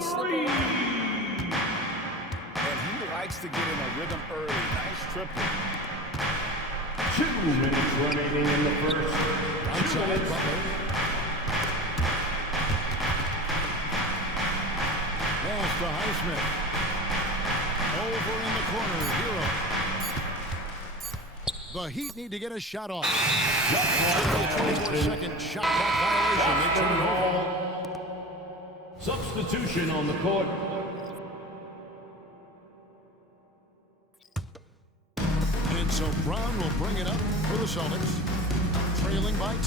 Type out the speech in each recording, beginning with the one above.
can slip away. And he likes to get in a rhythm early. Nice triple. 2 minutes remaining in the first. Outside Butler. Pass to Highsmith. Over in the corner, Hero. The Heat need to get a shot off. 24-second shot clock violation. They turn it over. Substitution on the court. And so Brown will bring it up for the Celtics. Trailing by 2.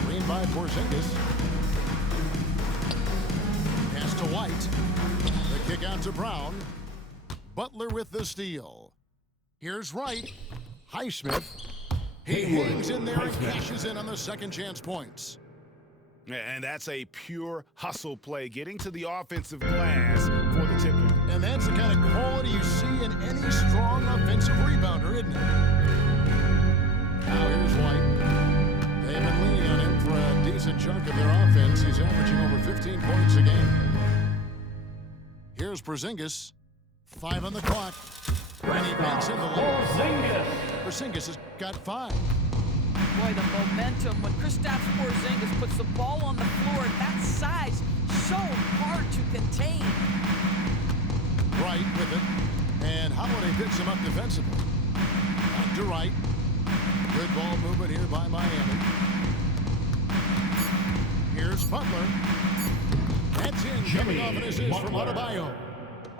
Screened by Porzingis. Pass to White. The kick out to Brown. Butler with the steal. Here's Wright. Highsmith. He hangs in there and cashes in on the second chance points. And that's a pure hustle play, getting to the offensive glass for the Tippers. And that's the kind of quality you see in any strong offensive rebounder, isn't it? Now here's White. They've been leaning on him for a decent chunk of their offense. He's averaging over 15 points a game. Here's Porzingis. 5 on the clock. And he banks in the layup. Porzingis has got 5. Boy, the momentum when Kristaps Porzingis puts the ball on the floor at that size, so hard to contain. Wright with it. And Holiday picks him up defensively. Back to Wright. Good ball movement here by Miami. Here's Butler. That's in. Coming off an assist from Adebayo.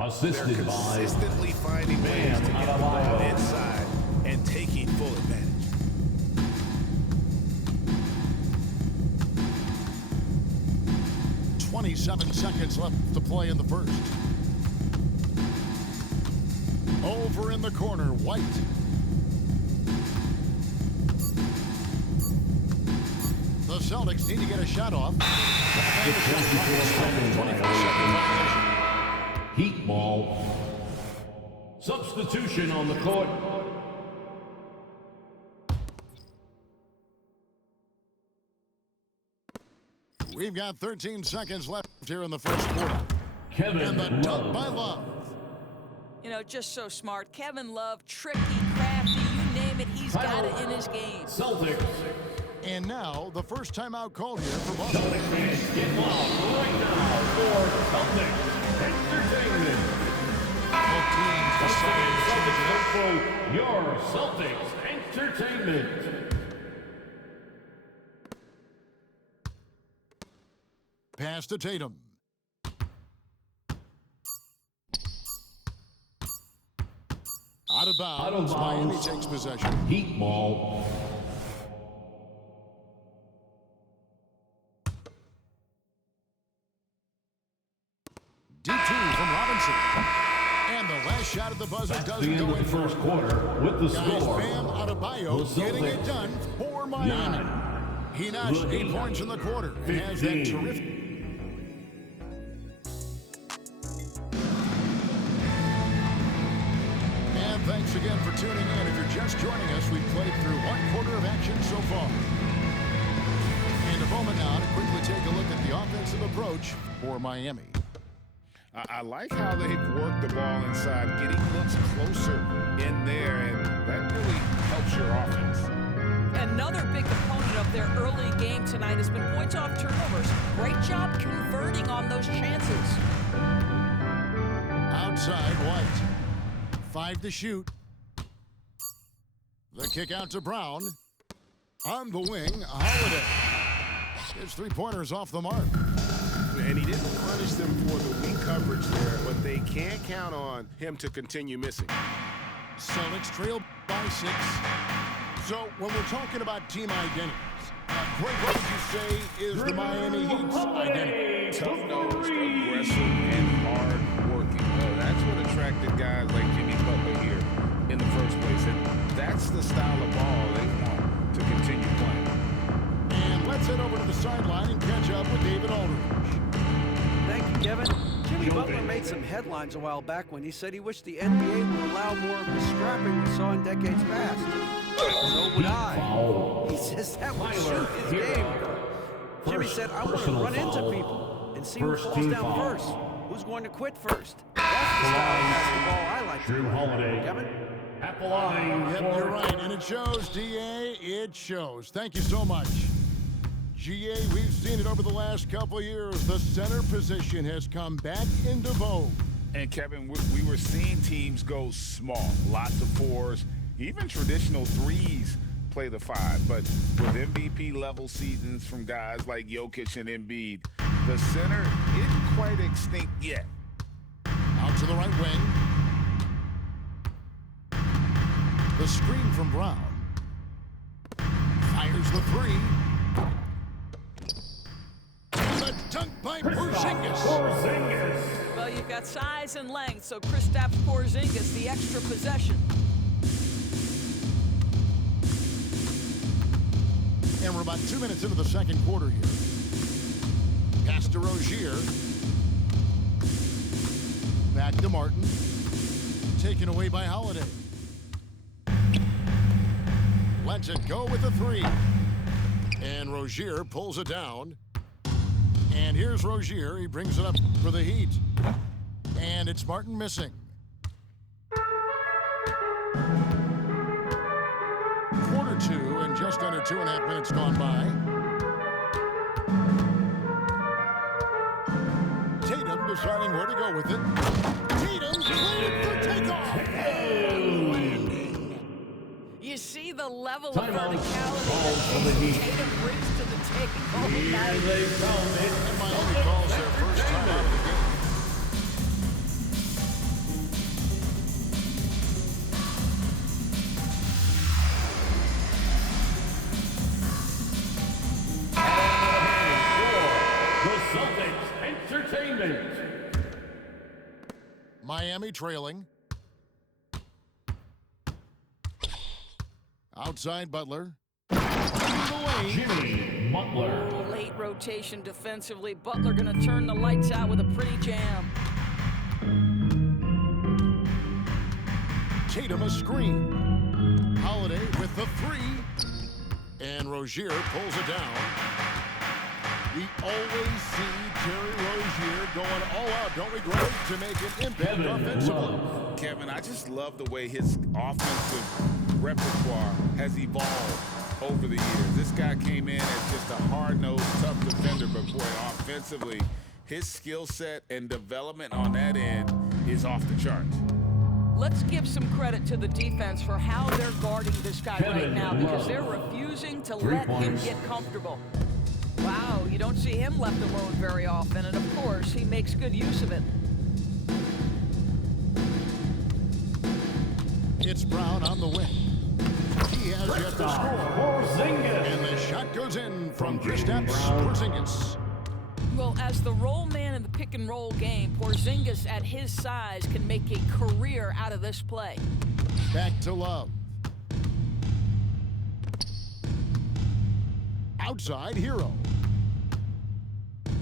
Assisted They're by consistently finding ways to get the ball inside and taking full advantage. .27 seconds left to play in the first. Over in the corner, White. The Celtics need to get a shot off. Heat ball. Substitution on the court. We've got 13 seconds left here in the first quarter. Kevin And the dunk Love. by Love. You know, just so smart. Kevin Love, tricky, crafty, you name it, he's got it in his game. Celtics. And now, the first timeout called here for Boston. Celtics fans, get loud right now for Celtics Entertainment. Both teams Celtics Info, your Celtics Entertainment. Pass to Tatum. Out of bounds. Miami takes possession. Heat ball. D2 from Robinson. And the last shot at the buzzer The doesn't end go of the in. first quarter with the Guys, score. Bam Adebayo The getting it Celtics. done for Miami. 9. He notched 8 Heat. points in the quarter and has that 15. terrific. And thanks again for tuning in. If you're just joining us, we've played through 1 quarter of action so far. In a moment now to quickly take a look at the offensive approach for Miami. I like how they've worked the ball inside, getting looks closer in there, and that really helps your offense. Another big component of their early game tonight has been points off turnovers. Great job converting on those chances. Outside, White. 5 to shoot. The kick out to Brown. On the wing, Holiday. His 3-pointers off the mark. And he didn't punish them for the weak coverage there, but they can't count on him to continue missing. Celtics trail by 6. So when we're talking about team identities, Greg, what would you say is the Miami Heat's identity? Tough-nosed, aggressive, and hard-working. That's what attracted guys like Jimmy Butler here in the first place. And that's the style of ball they want to continue playing. And let's head over to the sideline and catch up with David Aldridge. Thank you, Kevin. Jimmy Butler made some headlines a while back when he said he wished the NBA would allow more of the scrapping we saw in decades past. So would I. He says that would suit his game. Jimmy said, I want to run into people and see who First falls team down foul. first. Who's going to quit first? That's the style of basketball I like to Drew play. Holiday. Kevin? At the line Yep, for you're right, and it shows, DA, it shows. Thank you so much. GA, we've seen it over the last couple of years. The center position has come back into vogue. And Kevin, we were seeing teams go small, lots of fours, even traditional threes play the five. But with MVP level seasons from guys like Jokic and Embiid, the center isn't quite extinct yet. Out to the right wing. The screen from Brown. Fires the three. And the dunk by Porzingis. Porzingis. Well, you've got size and length, so Kristaps Porzingis, the extra possession. And we're about 2 minutes into the second quarter here. Pass to Rozier. Back to Martin. Taken away by Holiday. Lets it go with the three. And Rozier pulls it down. And here's Rozier. He brings it up for the Heat. And it's Martin missing. Quarter two, and just under 2.5 minutes gone by. Tatum deciding where to go with it. Tatum slated for takeoff. You see the level of Timeout. verticality Call from the that Heat. Jason Tatum brings to the table. Oh, Here nice. they come. And Miami calls their first time out of the game. The Celtics Entertainment. Miami trailing. Outside Butler. Into the lane. Jimmy Butler. Late rotation defensively. Butler going to turn the lights out with a pretty jam. Tatum a screen. Holiday with the three. And Rozier pulls it down. We always see Terry Rozier going all out, don't we, Greg, to make an impact Kevin offensively. Love. Kevin, I just love the way his offensive repertoire has evolved over the years. This guy came in as just a hard-nosed, tough defender, but boy, offensively, his skill set and development on that end is off the charts. Let's give some credit to the defense for how they're guarding this guy right Kevin now because Love. they're refusing to 3 let him points. get comfortable. Wow, you don't see him left alone very often, and of course, he makes good use of it. It's Brown on the wing. He has yet to score. Porzingis. And the shot goes in from Kristaps Porzingis. Well, as the roll man in the pick and roll game, Porzingis at his size can make a career out of this play. Back to Love. Outside Hero.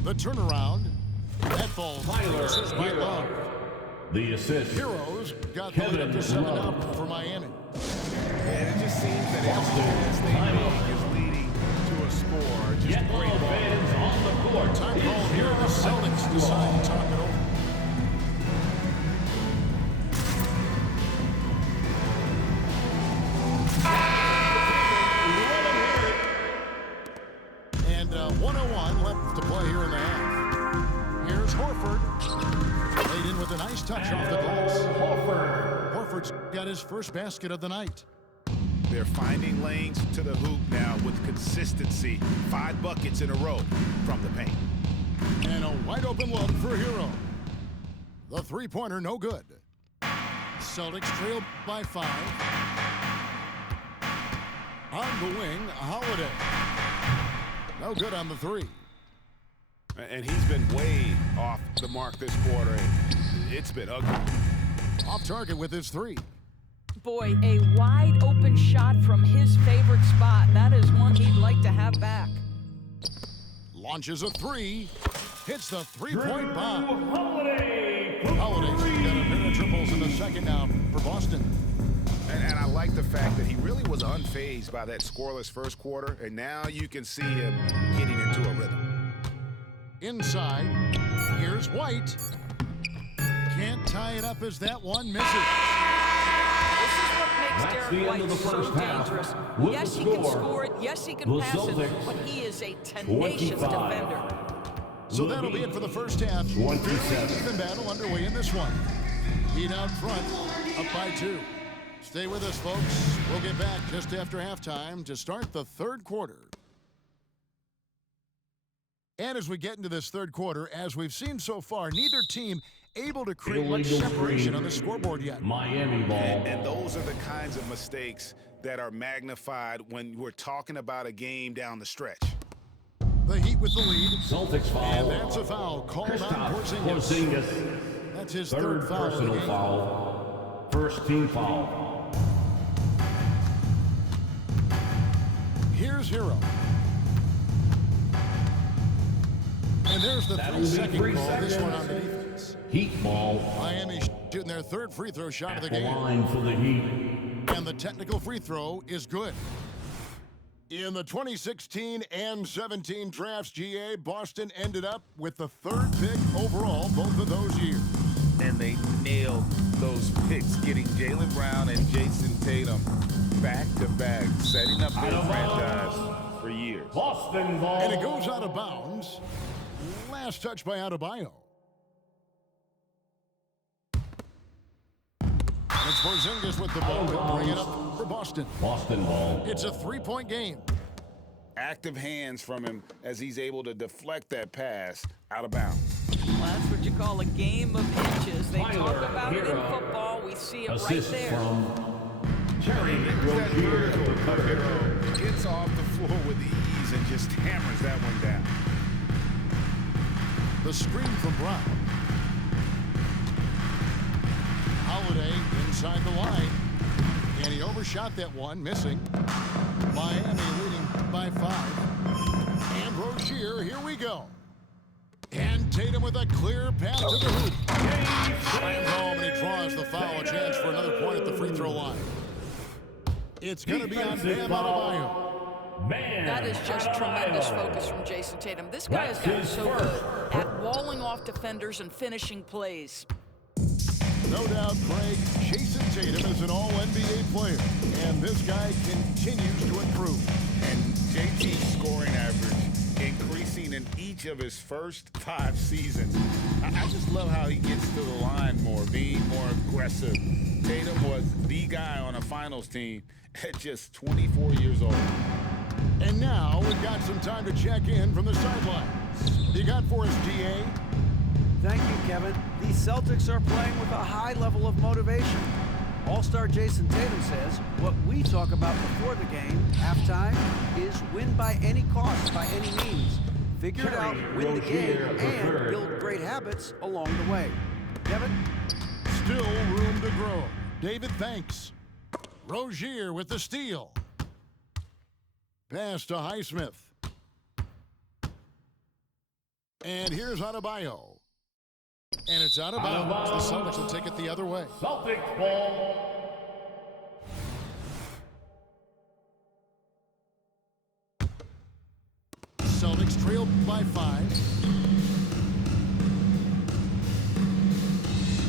The turnaround. That ball Tyler misses by Hero. Love. The assist. Heroes got the lead up to 7 up for Miami. And it just seems that every chance they make is leading to a score. Just Get all great ball. fans on the court. Time call It's here. your The Celtics decide to talk it over. And 101 left to play here in the half. Here's Horford. Laid in with a nice touch off the glass. Horford. Horford's got his first basket of the night. They're finding lanes to the hoop now with consistency. 5 buckets in a row from the paint. And a wide open look for Hero. The three-pointer no good. Celtics trail by 5. On the wing, Holiday. No good on the three. And he's been way off the mark this quarter. It's been ugly. Off target with his three. Boy, a wide open shot from his favorite spot. That is one he'd like to have back. Launches a three. Hits the three-point bomb. Holiday. Holiday's got a pair of triples in the second now for Boston. And I like the fact that he really was unfazed by that scoreless first quarter, and now you can see him getting into a rhythm. Inside. Here's White. Can't tie it up as that one misses. This is what makes That's Derek the end White of the so first half. dangerous. With Yes, the he can score, score it. Yes, he the can pass it. Celtics, But he is a tenacious 25. defender. So that'll be it for the first half. 27. Fairly even battle underway in this one. Heat out front, up by 2. Stay with us, folks. We'll get back just after halftime to start the third quarter. And as we get into this third quarter, as we've seen so far, neither team able to create much Illegal separation free. on the scoreboard yet. Miami ball. And those are the kinds of mistakes that are magnified when we're talking about a game down the stretch. The Heat with the lead. Celtics foul. And that's a foul called on Kristaps Porzingis. Porzingis. That's his Third third foul of the personal game. foul. First team foul. Here's Hero. And there's the That'll be 3-second 3 call. This one seconds. on the defense. Heat ball. Miami shooting their third free throw shot of the At the game. line for the Heat. And the technical free throw is good. In the 2016 and 17 drafts, GA, Boston ended up with the third pick overall both of those years. And they nailed those picks, getting Jaylen Brown and Jason Tatum back to back, setting up their franchise for years. Boston ball. And it goes out of bounds. Last touch by Adebayo. And it's Porzingis with the ball to bring it up for Boston. Boston ball. It's a 3-point game. Active hands from him as he's able to deflect that pass out of bounds. Well, that's what you call a game of inches. They Tyler talk about it in Hero. football. We see it Assist right there. from Terry That Rozier. vertical Hero gets off the floor with ease and just hammers that one down. The screen from Brown. Holiday inside the line. And he overshot that one, missing. Miami leading by 5. And Rozier, here we go. And Tatum with a clear pass to the hoop. Slams home and he draws the foul. A chance for another point at the free throw line. It's going to be on Bam Adebayo. Man, That is just tremendous focus from Jason Tatum. This guy has gotten so good at walling off defenders and finishing plays. No doubt, Craig, Jason Tatum is an all-NBA player. And this guy continues to improve. And JT's scoring average increasing in each of his first 5 seasons. I just love how he gets to the line more, being more aggressive. Tatum was the guy on a finals team at just 24 years old. And now we've got some time to check in from the sidelines. What do you got for us, GA? Thank you, Kevin. The Celtics are playing with a high level of motivation. All-star Jason Tatum says what we talk about before the game, halftime, is win by any cost, by any means. Figure it out, win the game, and build great habits along the way. Kevin? Still room to grow. David, thanks. Rozier with the steal. Pass to Highsmith. And here's Adebayo. And it's out of bounds. The Celtics will take it the other way. Celtics ball. Celtics trail by 5.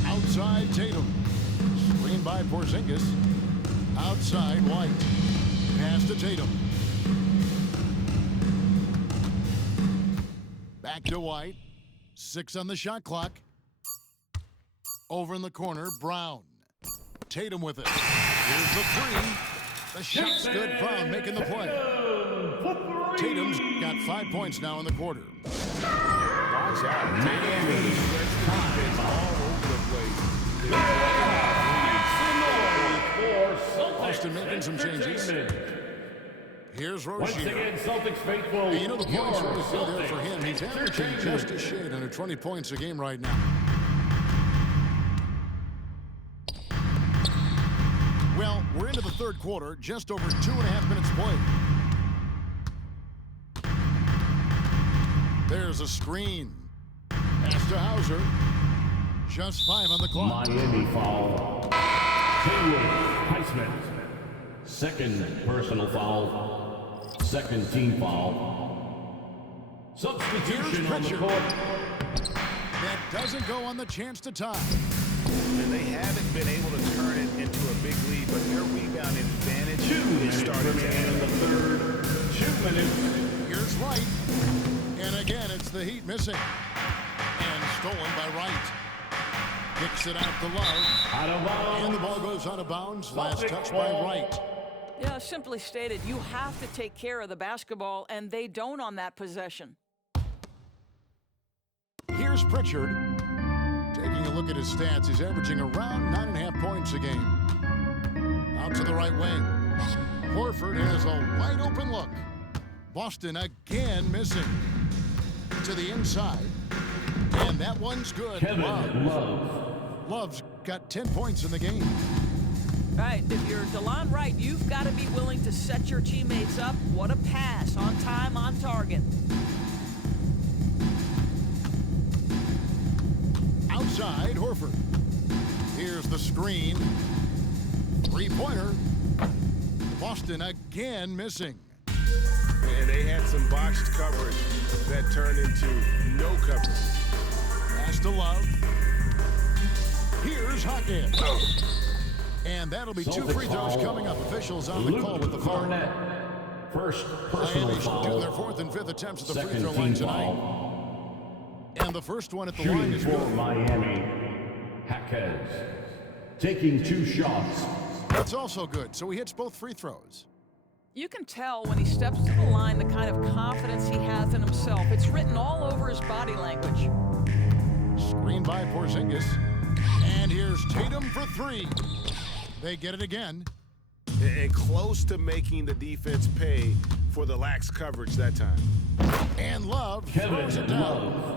Outside Tatum. Screen by Porzingis. Outside White. Pass to Tatum. Back to White. 6 on the shot clock. Over in the corner, Brown. Tatum with it. Here's the 3. The shot's good. Brown making the play. Tatum's got 5 points now in the quarter. Watch out. Miami. All over the place. Boston making some changes. Here's Once Rozier. again, Celtics faithful. And you know the points Your really feel there for Celtics him. He's averaging Entertainment. just a shade under 20 points a game right now. Well, we're into the third quarter, just over 2.5 minutes played. There's a screen. Pass to Hauser. Just 5 on the clock. Miami foul. Taylor Highsmith. Second personal foul. Second team foul. Substitution on the Pritchard. court. That doesn't go on the chance to tie. And they haven't been able to turn it into a big lead, but their rebound advantage 2 is minutes starting to remaining in end. the third. 2 minutes. Here's Wright. And again, it's the Heat missing. And stolen by Wright. Kicks it out to Love. Out of bounds. And the ball goes out of bounds. Last touch by Wright. Yeah, simply stated, you have to take care of the basketball, and they don't on that possession. Here's Pritchard. Taking a look at his stats, he's averaging around 9.5 points a game. Out to the right wing. Horford has a wide open look. Boston again missing. To the inside. And that one's good. Kevin Love. Love. Love's got 10 points in the game. Right, if you're DeLon Wright, you've got to be willing to set your teammates up. What a pass, on time, on target. Outside, Horford. Here's the screen. Three-pointer. Boston again missing. And they had some botched coverage that turned into no coverage. Pass to Love. Here's Hawkins. And that'll be 2 free throws coming up. Officials on the call with the foul. Barnett. First And personal they should do their foul. 4th and 5th attempts at the free Second throw team line tonight. foul. And the first one at the line Shooting is for good. Miami. Jaquez. Taking 2 shots. That's also good. So he hits both free throws. You can tell when he steps to the line the kind of confidence he has in himself. It's written all over his body language. Screen by Porzingis. And here's Tatum for 3. They get it again. And close to making the defense pay for the lax coverage that time. And Love throws it Kevin down. Love.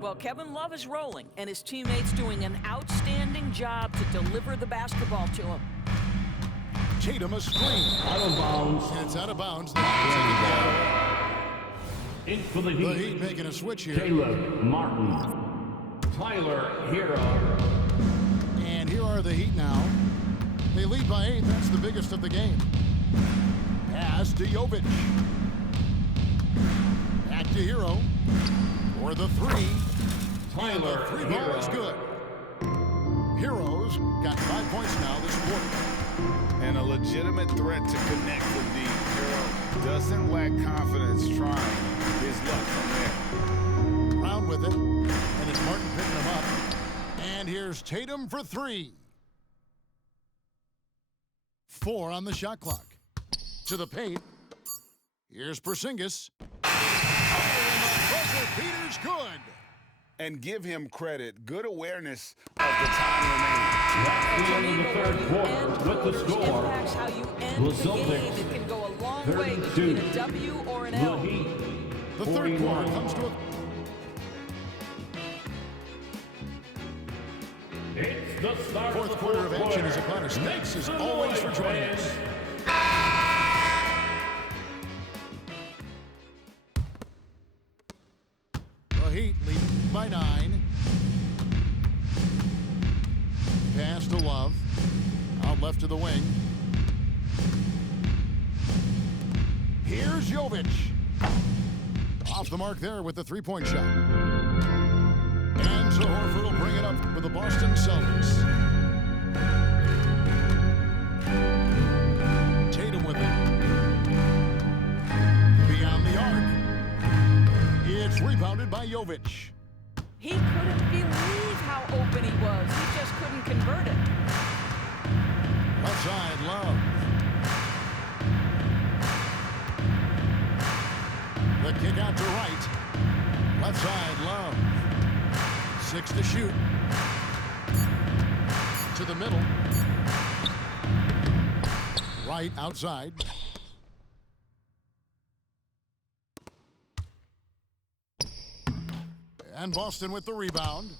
Well, Kevin Love is rolling, and his teammates doing an outstanding job to deliver the basketball to him. Tatum a screen. Out of bounds. And it's out of bounds. The Heat take it down. In for the The Heat. Heat making a switch here. Caleb Martin. Tyler Hero. And here are the Heat now. They lead by 8. That's the biggest of the game. Pass to Jovic. Back to Hero. For the 3. And the Tyler 3 ball is Hero. good. Hero's got 5 points now this quarter. And a legitimate threat to connect with the Hero. Doesn't lack confidence trying his luck from there. Brown with it. And it's Martin picking him up. And here's Tatum for 3. 4 on the shot clock. To the paint. Here's Porzingis. Buzzer beater's good. And give him credit. Good awareness of the time remaining. That's the end of the third quarter End with the quarters score. impacts how you end The the Celtics, game. It can go a long way 32. between a W or an The L. Heat. The third quarter 41. comes to a... It's the start Fourth of the quarter of action as quarter. Aquinas. Thanks Make as some always noise, for joining fans. us. The Heat lead by 9. Pass to Love. Out left to the wing. Here's Jovic. Off the mark there with the 3-point shot. And so Horford will bring it up for the Boston Celtics. Tatum with it. Beyond the arc. It's rebounded by Jovic. He couldn't believe how open he was. He just couldn't convert it. Left side, Love. The kick out to right. Left side, Love. 6 to shoot. To the middle. Right outside. And Boston with the rebound.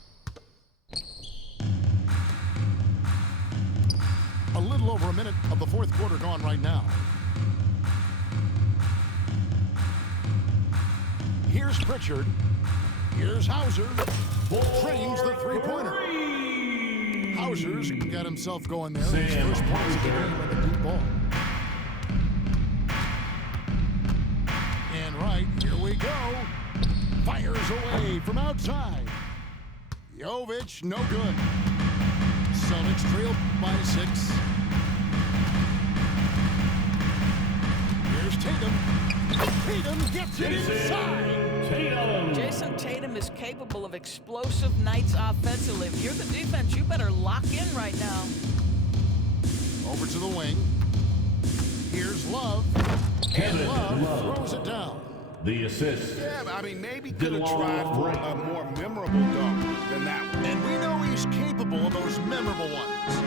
A little over a minute of the fourth quarter gone right now. Here's Pritchard. Here's Hauser. Trains the three-pointer. Hauser's got himself going there. His Sam first points of the Hauser. game on the deep ball. And right, here we go. Fires away from outside. Jovic, no good. Celtics trail by 6. Here's Tatum. Tatum gets it inside. Jason Tatum is capable of explosive nights offensively. If you're the defense, you better lock in right now. Over to the wing. Here's Love. And Love throws it down. The assist. Yeah, I mean, maybe could have tried for a more memorable dunk than that one. And we know he's capable of those memorable ones.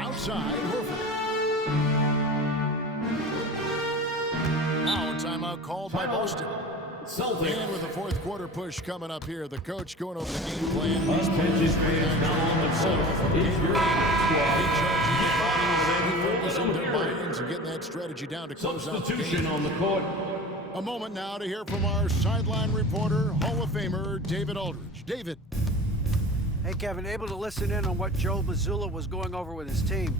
Outside, Horford. Now a timeout called by Boston. Celtics. And with the fourth quarter push coming up here, the coach going over the game plan. These Attention players fans now on the court. It's your recharging their bodies and focusing their minds and getting that strategy down to close out the substitution game. on the court. A moment now to hear from our sideline reporter, Hall of Famer David Aldridge. David. Hey, Kevin, able to listen in on what Joe Mazzulla was going over with his team.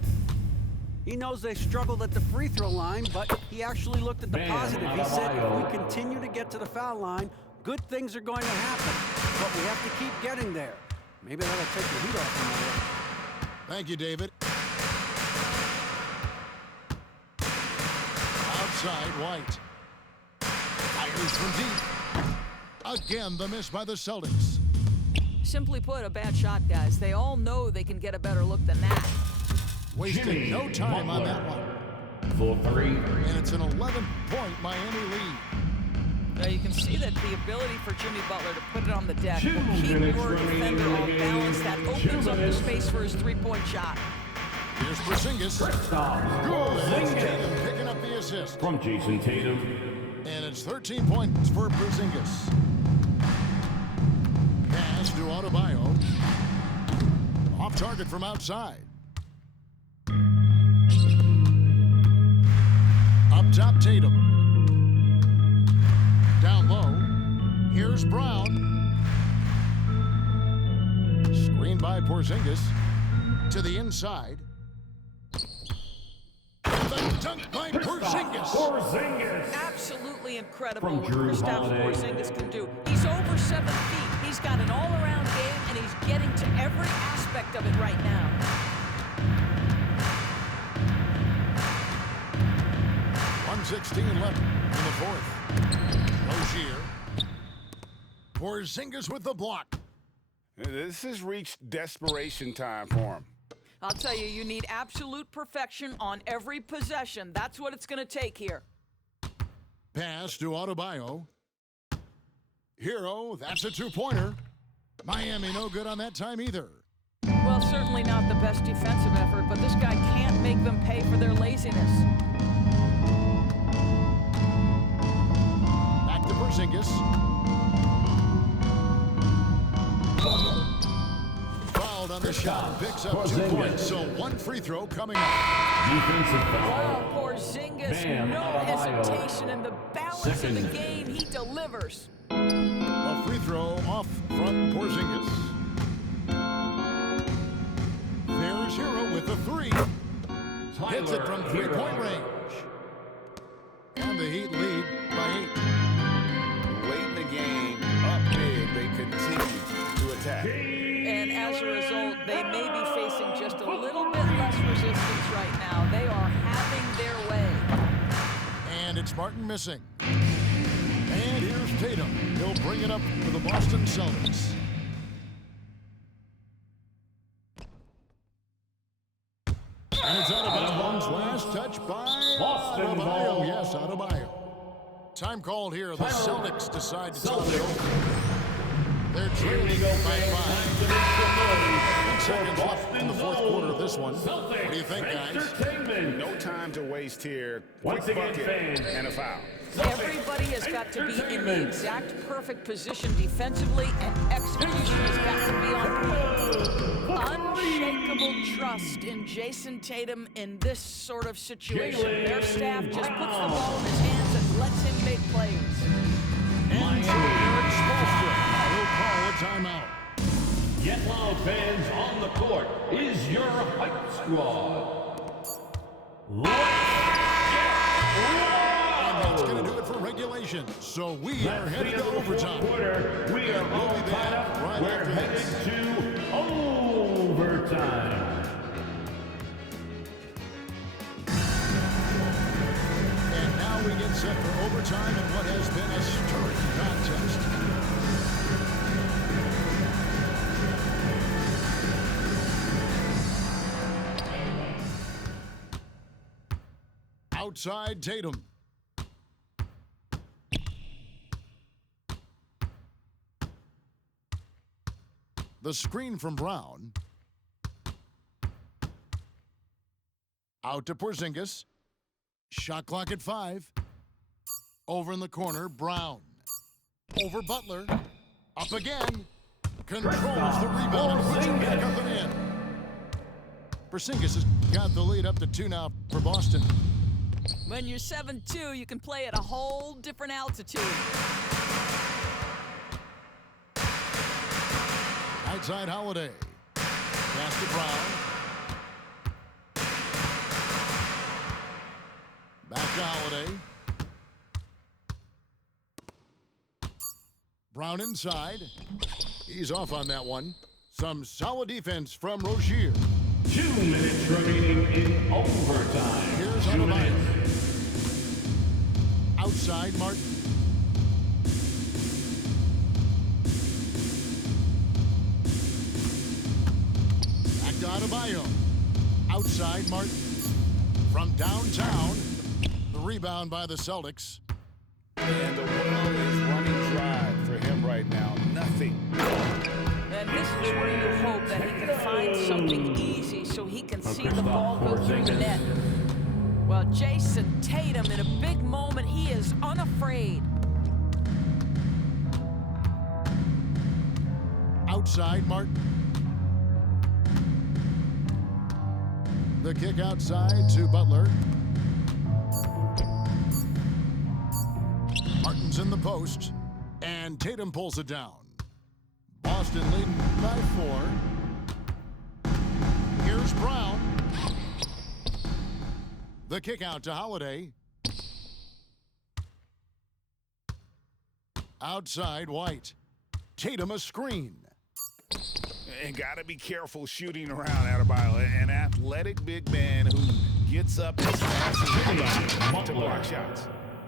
He knows they struggled at the free throw line, but he actually looked at the positive. He said if we continue to get to the foul line, good things are going to happen. But we have to keep getting there. Maybe that'll take the heat off him. Thank you, David. Outside, White. Fires from deep. Again, the miss by the Celtics. Simply put, a bad shot, guys. They all know they can get a better look than that. Wasting no time on that one. For 3. And it's an 11-point Miami lead. You can see that the ability for Jimmy Butler to put it on the deck 2 will keep minutes your remaining defender in the off game. balance. That 2 opens up the minutes. space for his three-point shot. Here's Porzingis. Good. It's Tatum picking up the assist. From Jason Tatum. And it's 13 points for Porzingis. Pass to Adebayo. Off target from outside. Up top, Tatum. Down low. Here's Brown. Screen by Porzingis. To the inside. The dunk by Porzingis. Porzingis. Absolutely incredible From what Drew Kristaps Holiday. Porzingis can do. He's over 7 feet. He's got an all-around game, and he's getting to every aspect of it right now. .16 left in the fourth. Rozier. Porzingis with the block. This has reached desperation time for him. I'll tell you, you need absolute perfection on every possession. That's what it's going to take here. Pass to Adebayo. Hero, that's a two-pointer. Miami no good on that time either. Well, certainly not the best defensive effort, but this guy can't make them pay for their laziness. Back to Porzingis. Fouled on the shot. Picks up 2 points, so 1 free throw coming up. Defensive foul. Wow, Porzingis, Bam, no Adebayo. hesitation in the balance Second. of the game. He delivers. A free throw off from Porzingis. There's Hero with the 3. Hits it from 3-point range. And the Heat lead by 8. Late in the game, up big, they continue to attack. And as a result, they may be facing just a little bit less resistance right now. They are having their way. And it's Martin missing. And here's Tatum. He'll bring it up for the Boston Celtics. And it's out of bounds. Last touch by Boston Adebayo. ball. Yes, Adebayo. Time called here. The Celtics decide to tell it Celtics. over. They're trailing Here we go, by fans. 5. Time to make some noise. Seconds left in the Boston fourth Zone. quarter of this one. Celtics What do you think, guys? Entertainment. No time to waste here. Once Quick again, bucket fans. and a foul. Everybody has got to be in the exact perfect position defensively, and execution has got to be on point. Unshakable trust in Jason Tatum in this sort of situation. Their staff just puts the ball in his hands and lets him make plays. And so Eric Spoelstra will call a timeout. Get loud, fans. On the court is your hype squad. And that's going to do it for regular regulation. So we are That's headed the to end of the fourth overtime. quarter. We are We'll all be tied back up. right We're after headed this. to overtime. And now we get set for overtime in what has been a stirring contest. Outside Tatum. The screen from Brown. Out to Porzingis. Shot clock at 5. Over in the corner, Brown. Over Butler. Up again. Controls the rebound and puts it back up and in. Porzingis has got the lead up to 2 now for Boston. When you're 7-2, you can play at a whole different altitude. Outside Holiday. Pass to Brown. Back to Holiday. Brown inside. He's off on that one. Some solid defense from Rozier. 2 minutes remaining in overtime. Here's 2 Adebayo. minutes. Outside Martin. Back to Adebayo. Outside Martin. From downtown. The rebound by the Celtics. And the well is running dry for him right now. Nothing. And this is where you hope that he can find something easy so he can see the ball go through the net. Well, Jason Tatum, in a big moment, he is unafraid. Outside Martin. The kick outside to Butler. Martin's in the post, and Tatum pulls it down. Boston leading by 4. Here's Brown. The kick out to Holiday. Outside White. Tatum a screen. And got to be careful shooting around Adebayo. An athletic big man who gets up as fast as he can to block shots.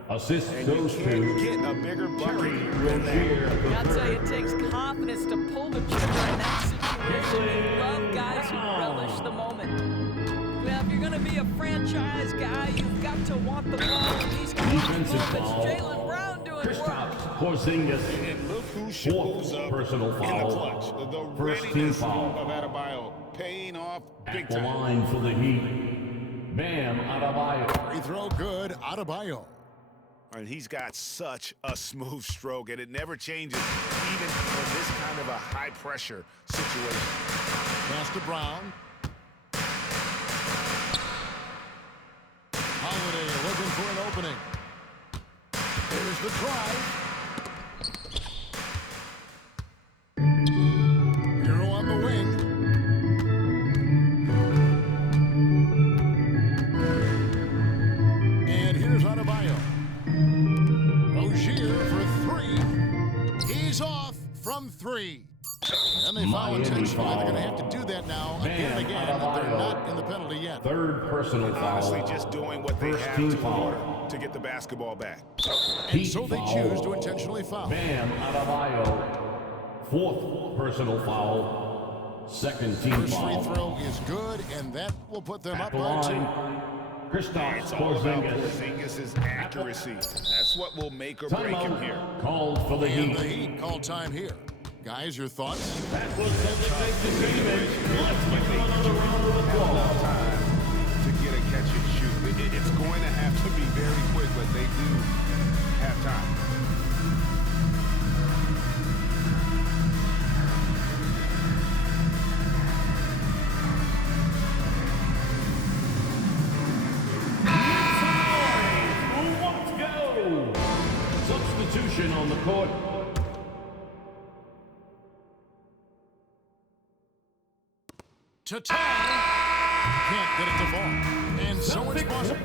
Assist And you goes can't to get a bigger bucket than that. Rozier. I'll tell you, it takes confidence to pull the trigger in that situation. We love guys who relish the moment. Well, if you're going to be a franchise guy, you've got to want the ball in these close Defensive moments. foul. Jalen Brown doing work. Kristaps Porzingis. And look who shows up Personal in the foul. clutch. The First team readiness foul. of Adebayo paying off big At the time. line for the Heat. Bam Adebayo. Free throw good. Adebayo. And he's got such a smooth stroke, and it never changes, even in this kind of a high-pressure situation. Pass to Brown. Holiday looking for an opening. Here's the drive. Hero on the wing. And here's Adebayo. Rozier for 3. He's off from 3. And they foul Miami intentionally. They're going to foul. have to do that now again Bam and again. They're Adebayo. not in the penalty yet. Third personal foul. Honestly, just doing what they First have team to foul. order to get the basketball back. And so they Heat choose foul. to intentionally foul. Bam Adebayo. Fourth personal foul. Second team First free foul. throw is good, and that will put them At up the by 2. line. Kristaps It's all about Porzingis. Porzingis' accuracy. That's what will make or break him here. Timeout called for the And Heat. the Heat call time here. Guys, your thoughts? That was something they could see. Let's give them another round of applause. Time to get a catch and shoot. It's going to have to be very quick, but they do have time. Let's go. Substitution on the court. To tie. Can't get it to fall. And so it's Boston.